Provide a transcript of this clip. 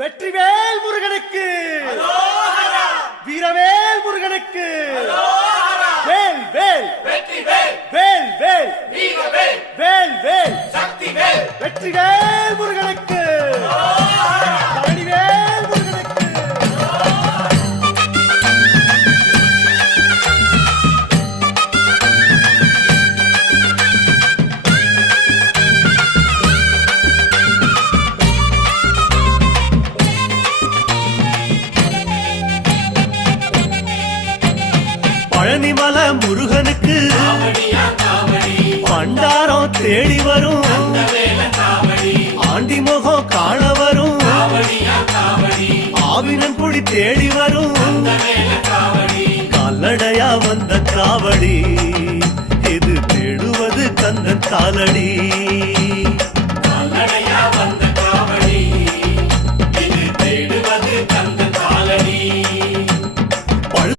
வெற்றிவேல் முருகனுக்கு, வீரவேல் முருகனுக்கு, வேல் வேல் வேல் வேல் வேல் வேல் வெற்றிவேல் முருகனுக்கு, பழனிவேல் முருகனுக்கு. பழனிமல முருகனுக்கு பண்டாரம் தேடி வரும், ஆண்டி முகம் காண வரும், ஆவினன் குடி தேடி வரும், கால்நடையா வந்த காவடி இது தேடுவது கந்தன் காலடி.